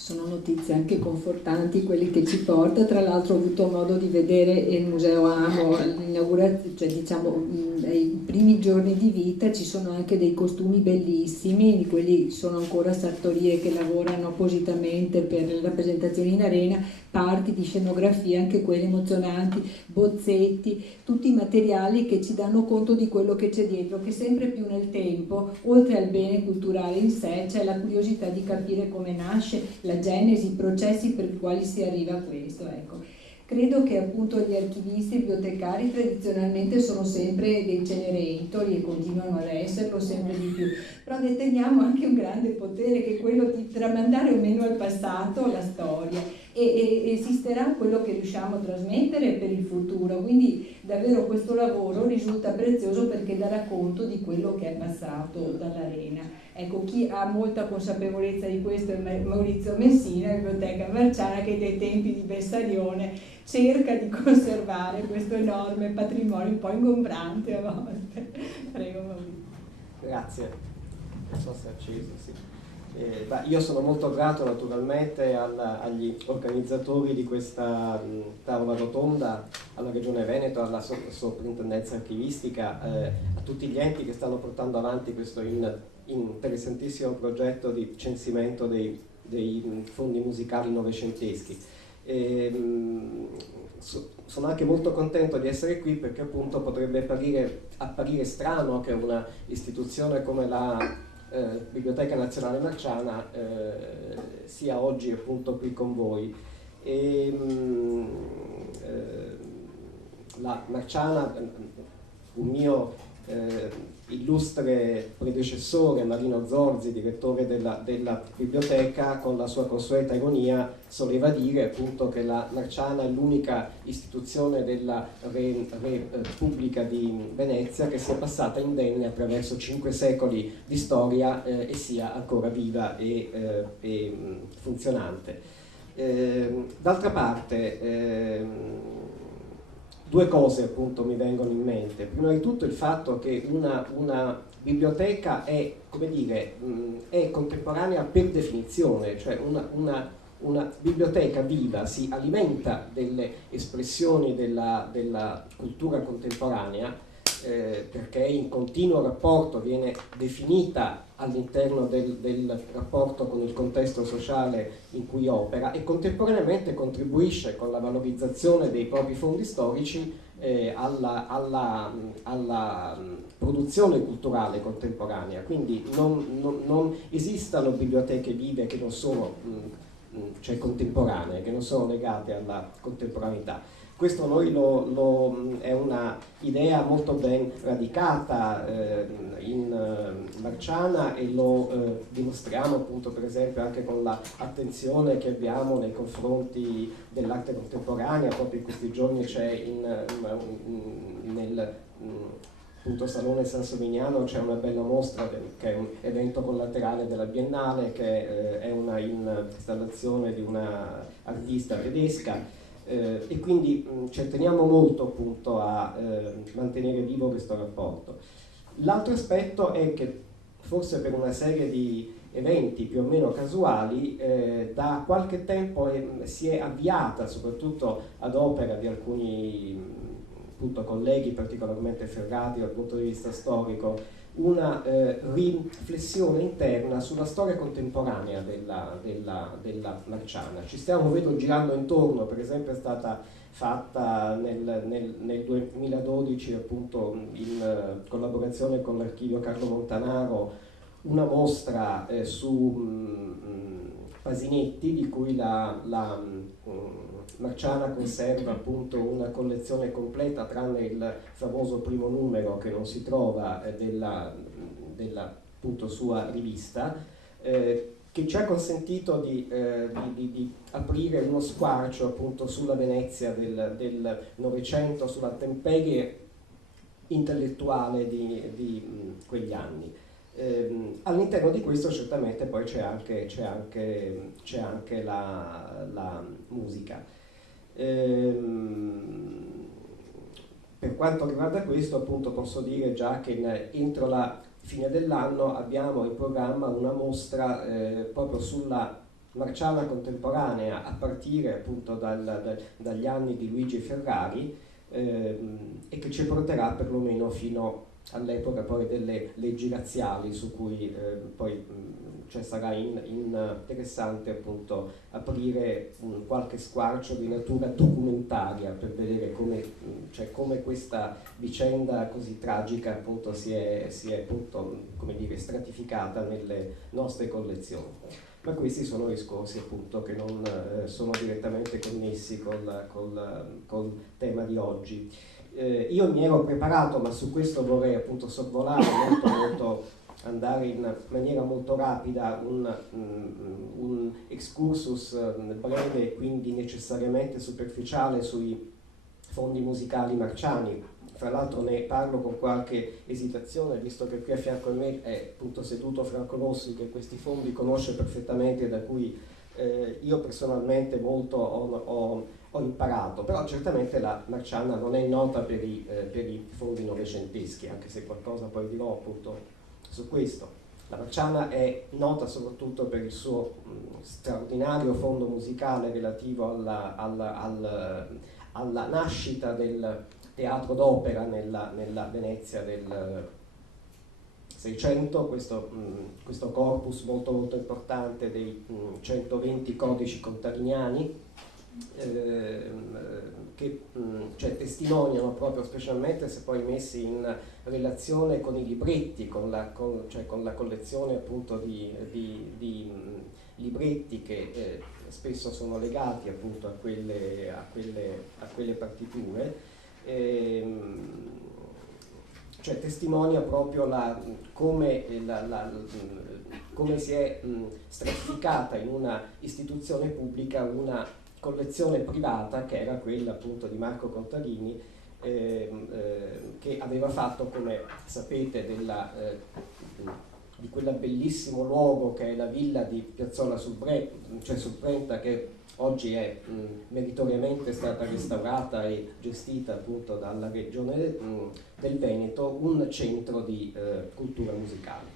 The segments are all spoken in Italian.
Sono notizie anche confortanti quelle che ci porta. Tra l'altro ho avuto modo di vedere il Museo Amo all'inaugurazione, cioè diciamo ai primi giorni di vita ci sono anche dei costumi bellissimi, di quelli sono ancora sartorie che lavorano appositamente per le rappresentazioni in arena, parti di scenografia, anche quelle emozionanti, bozzetti, tutti i materiali che ci danno conto di quello che c'è dietro, che sempre più nel tempo, oltre al bene culturale in sé, c'è la curiosità di capire come nasce, la genesi, i processi per i quali si arriva a questo. Ecco. Credo che appunto gli archivisti e bibliotecari tradizionalmente sono sempre dei cenerentori e continuano ad esserlo sempre di più, però deteniamo anche un grande potere che è quello di tramandare o meno al passato la storia e esisterà quello che riusciamo a trasmettere per il futuro, quindi davvero questo lavoro risulta prezioso perché darà conto di quello che è passato dall'arena. Ecco, chi ha molta consapevolezza di questo è Maurizio Messina, Biblioteca Marciana, che dai tempi di Bessarione cerca di conservare questo enorme patrimonio un po' ingombrante a volte. Prego Maurizio. Grazie, non so se è acceso, sì. Io sono molto grato naturalmente agli organizzatori di questa tavola rotonda, alla Regione Veneto, alla Soprintendenza Archivistica, a tutti gli enti che stanno portando avanti questo interessantissimo progetto di censimento dei fondi musicali novecenteschi. Sono anche molto contento di essere qui perché appunto potrebbe apparire strano che una istituzione come la Biblioteca Nazionale Marciana sia oggi appunto qui con voi. La Marciana, un mio illustre predecessore, Marino Zorzi, direttore della biblioteca, con la sua consueta ironia soleva dire appunto che la Marciana è l'unica istituzione della Repubblica di Venezia che sia passata indenne attraverso 5 secoli di storia e sia ancora viva e funzionante. D'altra parte, due cose appunto mi vengono in mente. Prima di tutto il fatto che una biblioteca è, come dire, è contemporanea per definizione, cioè una biblioteca viva si alimenta delle espressioni della cultura contemporanea perché è in continuo rapporto, viene definita all'interno del rapporto con il contesto sociale in cui opera e contemporaneamente contribuisce con la valorizzazione dei propri fondi storici alla produzione culturale contemporanea. Quindi non esistono biblioteche vive che non sono cioè contemporanee, che non sono legate alla contemporaneità. Questo noi è una idea molto ben radicata in Marciana e lo dimostriamo appunto per esempio anche con l'attenzione che abbiamo nei confronti dell'arte contemporanea. Proprio in questi giorni c'è nel appunto Salone San Somignano c'è una bella mostra che è un evento collaterale della Biennale, che è una installazione di una artista tedesca. E quindi ci teniamo molto appunto a mantenere vivo questo rapporto. L'altro aspetto è che forse per una serie di eventi più o meno casuali da qualche tempo si è avviata, soprattutto ad opera di alcuni appunto colleghi particolarmente ferrati dal punto di vista storico, una riflessione interna sulla storia contemporanea della Marciana. Ci stiamo girando intorno, per esempio è stata fatta nel 2012 appunto in collaborazione con l'Archivio Carlo Montanaro una mostra su Pasinetti, di cui la Marciana conserva appunto una collezione completa tranne il famoso primo numero che non si trova della appunto sua rivista, che ci ha consentito di aprire uno squarcio appunto sulla Venezia del Novecento, sulla temperie intellettuale di quegli anni. All'interno di questo certamente poi c'è anche la musica. Per quanto riguarda questo appunto posso dire già che entro la fine dell'anno abbiamo in programma una mostra proprio sulla marciana contemporanea a partire appunto dagli anni di Luigi Ferrari, e che ci porterà perlomeno fino all'epoca poi delle leggi razziali, su cui poi cioè sarà interessante appunto aprire qualche squarcio di natura documentaria per vedere come questa vicenda così tragica appunto si è appunto, come dire, stratificata nelle nostre collezioni. Ma questi sono discorsi appunto che non sono direttamente connessi col tema di oggi. Io mi ero preparato, ma su questo vorrei appunto sorvolare molto, andare in maniera molto rapida, un excursus breve e quindi necessariamente superficiale sui fondi musicali marciani. Fra l'altro ne parlo con qualche esitazione, visto che qui a fianco a me è appunto seduto Franco Rossi, che questi fondi conosce perfettamente e da cui io personalmente molto ho imparato, però certamente la Marciana non è nota per i fondi novecenteschi, anche se qualcosa poi dirò appunto su questo. La Marciana è nota soprattutto per il suo straordinario fondo musicale relativo alla nascita del teatro d'opera nella Venezia del Seicento, questo corpus molto importante dei 120 codici contadiniani, che cioè, testimoniano proprio, specialmente se poi messi in relazione con i libretti, con la collezione appunto di libretti che spesso sono legati appunto a quelle partiture, cioè testimonia proprio come si è stratificata in una istituzione pubblica una collezione privata che era quella appunto di Marco Contadini, che aveva fatto, come sapete, di quel bellissimo luogo che è la villa di Piazzola sul Brenta, che oggi è meritoriamente stata restaurata e gestita appunto dalla regione del Veneto, un centro di cultura musicale.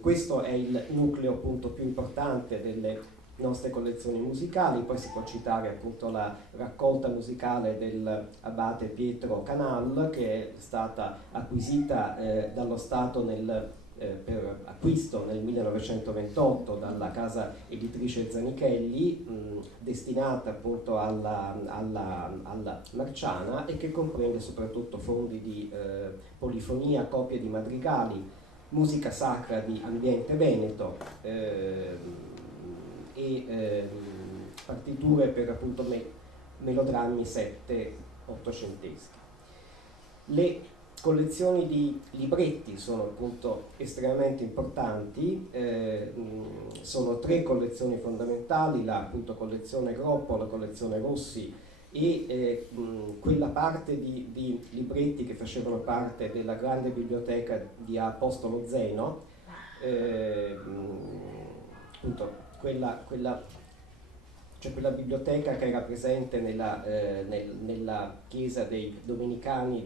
Questo è il nucleo appunto più importante delle nostre collezioni musicali. Poi si può citare appunto la raccolta musicale dell'abate Pietro Canal, che è stata acquisita dallo Stato per acquisto nel 1928 dalla casa editrice Zanichelli, destinata appunto alla Marciana, e che comprende soprattutto fondi di polifonia, copie di madrigali, musica sacra di ambiente veneto, e partiture per appunto melodrammi 7-8centeschi. Le collezioni di libretti sono appunto estremamente importanti, sono 3 collezioni fondamentali, la appunto collezione Groppo, la collezione Rossi e quella parte di libretti che facevano parte della grande biblioteca di Apostolo Zeno, appunto quella biblioteca che era presente nella chiesa dei domenicani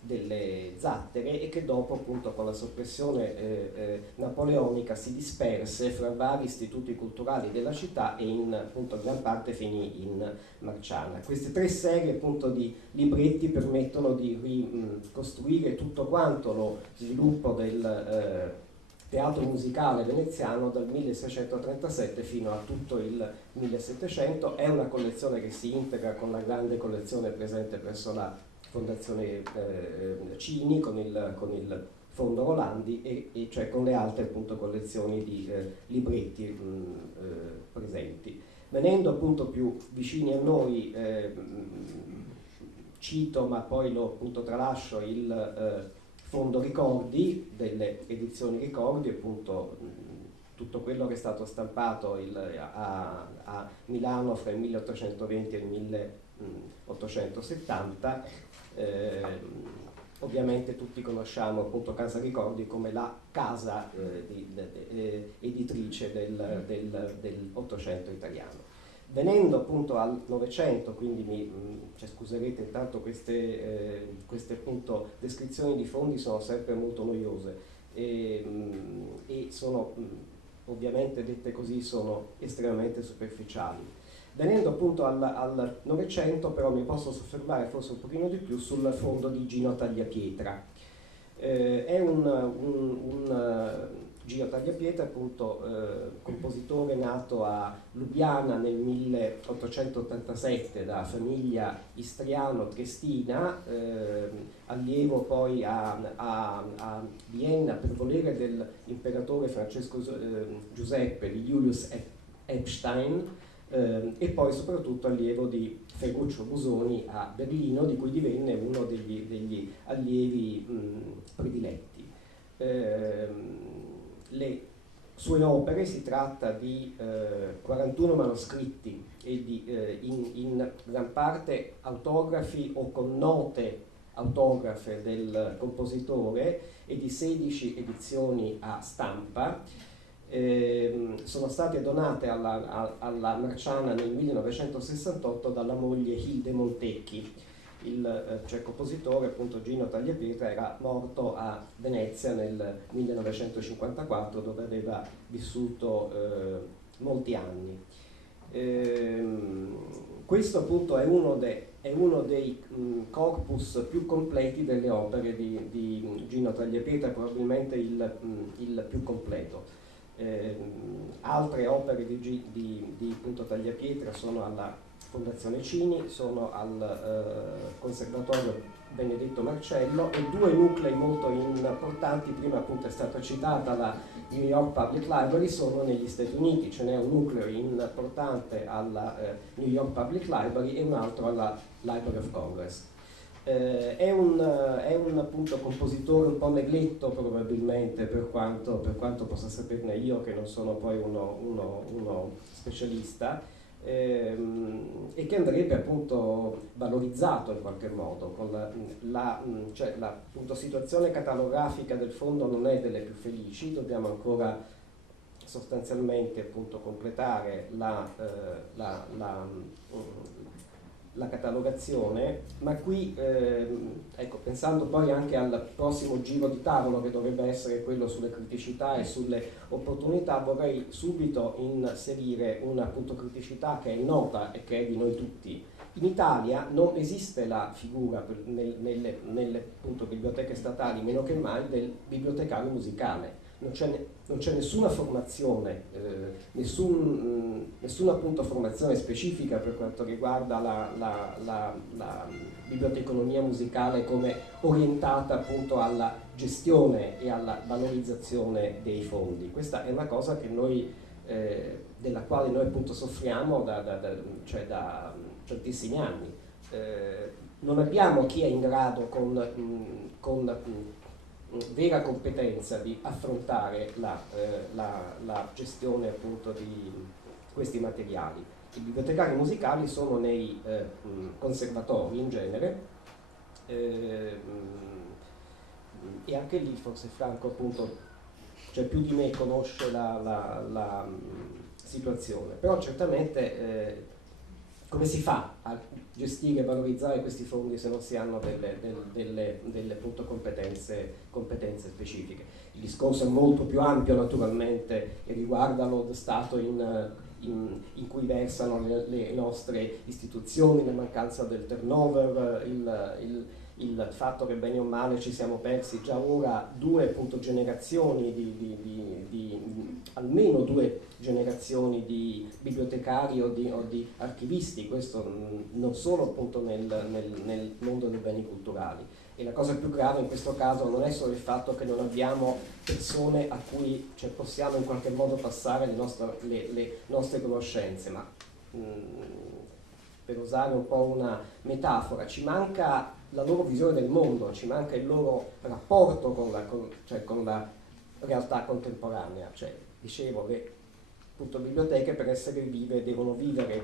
delle Zattere, e che dopo appunto con la soppressione napoleonica si disperse fra vari istituti culturali della città e in appunto gran parte finì in Marciana. Queste 3 serie appunto di libretti permettono di ricostruire tutto quanto lo sviluppo del teatro musicale veneziano dal 1637 fino a tutto il 1700. È una collezione che si integra con la grande collezione presente presso la Fondazione Cini, con il Fondo Rolandi e cioè con le altre appunto collezioni di libretti presenti. Venendo appunto più vicini a noi, cito, ma poi lo appunto tralascio, il Fondo Ricordi delle edizioni Ricordi, appunto tutto quello che è stato stampato a Milano fra il 1820 e il 1870. Ovviamente tutti conosciamo appunto Casa Ricordi come la casa editrice dell'Ottocento italiano. Venendo appunto al Novecento, quindi scuserete intanto queste appunto descrizioni di fondi sono sempre molto noiose e sono ovviamente dette così sono estremamente superficiali. Venendo appunto al Novecento, però mi posso soffermare forse un pochino di più sul fondo di Gino Tagliapietra. È un Gino Tagliapietra, appunto, compositore nato a Lubiana nel 1887 da famiglia istriano-triestina, allievo poi a Vienna per volere dell'imperatore Francesco Giuseppe di Julius Epstein, e poi soprattutto allievo di Ferruccio Busoni a Berlino, di cui divenne uno degli allievi prediletti. Le sue opere, si tratta di 41 manoscritti e in gran parte autografi o con note autografe del compositore, e di 16 edizioni a stampa. Sono state donate alla Marciana nel 1968 dalla moglie Hilde Montecchi. Il compositore, appunto, Gino Tagliapietra, era morto a Venezia nel 1954, dove aveva vissuto molti anni. Questo appunto è uno dei corpus più completi delle opere di Gino Tagliapietra, probabilmente il più completo. Altre opere di appunto Tagliapietra sono alla Fondazione Cini, sono al Conservatorio Benedetto Marcello, e due nuclei molto importanti, prima appunto è stata citata la New York Public Library, sono negli Stati Uniti. Ce n'è un nucleo importante alla New York Public Library e un altro alla Library of Congress. È un appunto compositore un po' negletto probabilmente, per quanto possa saperne io, che non sono poi uno specialista, e che andrebbe appunto valorizzato in qualche modo. Con la appunto, situazione catalografica del fondo non è delle più felici, dobbiamo ancora sostanzialmente appunto completare la catalogazione, ma qui, ecco, pensando poi anche al prossimo giro di tavolo, che dovrebbe essere quello sulle criticità e sulle opportunità, vorrei subito inserire una appunto criticità che è nota e che è di noi tutti. In Italia non esiste la figura nelle appunto, biblioteche statali, meno che mai, del bibliotecario musicale. Non c'è nessuna formazione, nessuna appunto formazione specifica per quanto riguarda la biblioteconomia musicale come orientata appunto alla gestione e alla valorizzazione dei fondi. Questa è una cosa che noi, della quale noi appunto soffriamo da tantissimi anni. Non abbiamo chi è in grado con vera competenza di affrontare la gestione appunto di questi materiali. I bibliotecari musicali sono nei conservatori in genere, e anche lì forse Franco appunto, cioè più di me, conosce la situazione, però certamente come si fa a gestire e valorizzare questi fondi se non si hanno delle appunto competenze specifiche? Il discorso è molto più ampio naturalmente e riguarda lo stato in cui versano le nostre istituzioni, la mancanza del turnover, il fatto che bene o male ci siamo persi già ora due appunto generazioni almeno due generazioni di bibliotecari o di archivisti, questo non solo appunto nel mondo dei beni culturali. E la cosa più grave in questo caso non è solo il fatto che non abbiamo persone a cui possiamo in qualche modo passare le nostre conoscenze, ma per usare un po' una metafora, ci manca la loro visione del mondo, ci manca il loro rapporto con la realtà contemporanea. Dicevo, le appunto, biblioteche per essere vive devono vivere,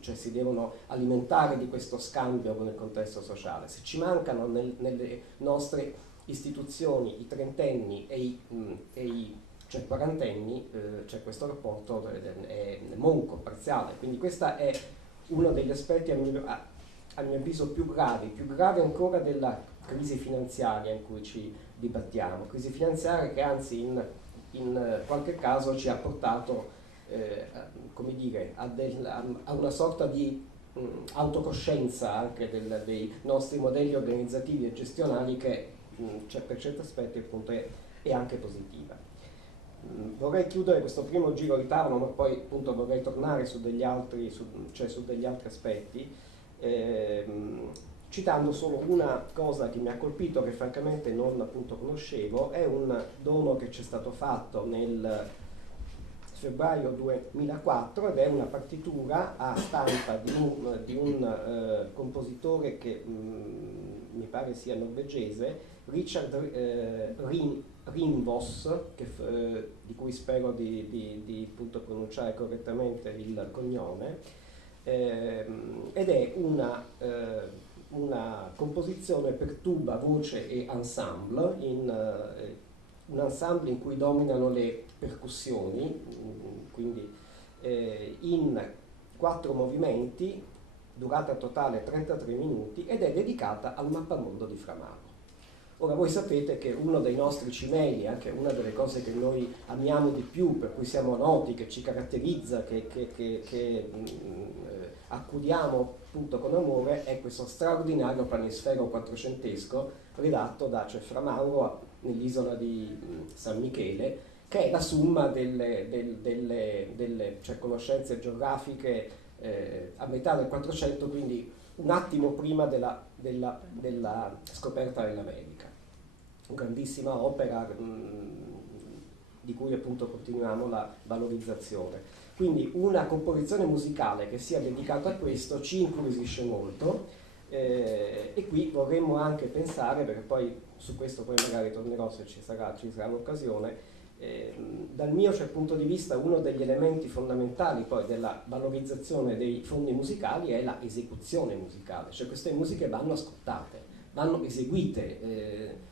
si devono alimentare di questo scambio con il contesto sociale. Se ci mancano nelle nostre istituzioni i trentenni e i quarantenni, questo rapporto è monco, parziale. Quindi questo è uno degli aspetti a mio avviso più gravi ancora della crisi finanziaria in cui ci dibattiamo, crisi finanziaria che anzi in in qualche caso ci ha portato come dire, a una sorta di autocoscienza anche dei nostri modelli organizzativi e gestionali che cioè, per certi aspetti appunto è anche positiva. Vorrei chiudere questo primo giro di tavolo, ma poi appunto vorrei tornare su degli altri, su degli altri aspetti, citando solo una cosa che mi ha colpito, che francamente non appunto conoscevo. È un dono che ci è stato fatto nel febbraio 2004 ed è una partitura a stampa di un compositore che mi pare sia norvegese, Richard Rimvos, di cui spero di appunto pronunciare correttamente il cognome, ed è una composizione per tuba, voce e ensemble, un ensemble in cui dominano le percussioni, quindi in 4 movimenti, durata totale 33 minuti, ed è dedicata al mappamondo di Fra Mauro. Ora voi sapete che uno dei nostri cimeli, anche una delle cose che noi amiamo di più, per cui siamo noti, che ci caratterizza, che accudiamo appunto con amore, è questo straordinario planisfero quattrocentesco redatto da Fra Mauro nell'isola di San Michele, che è la somma delle cioè, conoscenze geografiche a metà del 400, quindi un attimo prima della scoperta dell'America. Grandissima opera di cui appunto continuiamo la valorizzazione. Quindi una composizione musicale che sia dedicata a questo ci incuriosisce molto, e qui vorremmo anche pensare, perché poi su questo poi magari tornerò se ci sarà l'occasione, dal mio punto di vista uno degli elementi fondamentali poi della valorizzazione dei fondi musicali è la esecuzione musicale, cioè queste musiche vanno ascoltate, vanno eseguite.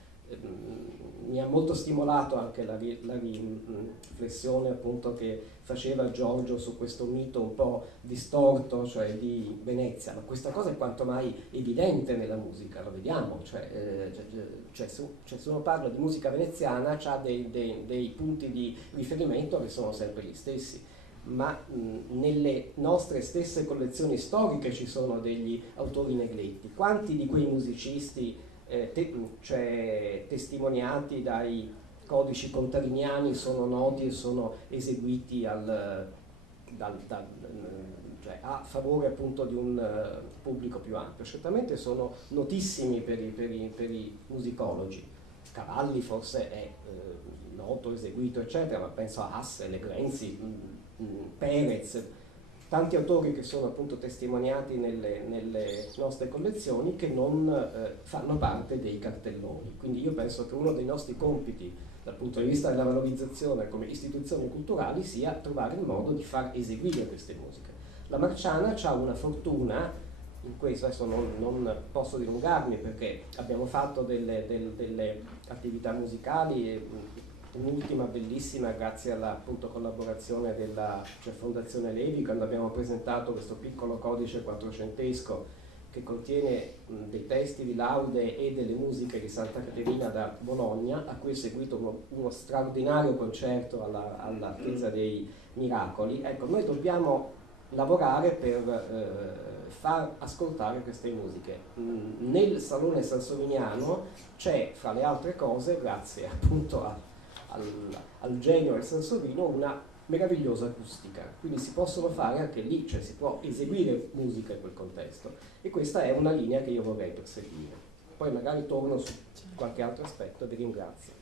Mi ha molto stimolato anche la riflessione appunto che faceva Giorgio su questo mito un po' distorto, cioè di Venezia, ma questa cosa è quanto mai evidente nella musica, lo vediamo, se uno parla di musica veneziana c'ha dei punti di riferimento che sono sempre gli stessi, ma nelle nostre stesse collezioni storiche ci sono degli autori negletti. Quanti di quei musicisti testimoniati dai codici contariniani sono noti e sono eseguiti a favore appunto di un pubblico più ampio? Certamente sono notissimi per i musicologi. Cavalli forse è noto, eseguito eccetera, ma penso a Hassel, Grenzi, Perez, tanti autori che sono appunto testimoniati nelle nostre collezioni che non fanno parte dei cartelloni. Quindi io penso che uno dei nostri compiti dal punto di vista della valorizzazione come istituzioni culturali sia trovare il modo di far eseguire queste musiche. La Marciana ha una fortuna in questo, adesso non posso dilungarmi perché abbiamo fatto delle attività musicali, un'ultima bellissima grazie alla appunto, collaborazione della Fondazione Levi, quando abbiamo presentato questo piccolo codice quattrocentesco che contiene dei testi di laude e delle musiche di Santa Caterina da Bologna, a cui è seguito uno straordinario concerto alla Chiesa dei Miracoli. Ecco, noi dobbiamo lavorare per far ascoltare queste musiche. Nel Salone Sansoviniano c'è, fra le altre cose, grazie appunto al genio del Sansovino, una meravigliosa acustica, quindi si possono fare anche lì, cioè si può eseguire musica in quel contesto, e questa è una linea che io vorrei perseguire. Poi magari torno su qualche altro aspetto e vi ringrazio.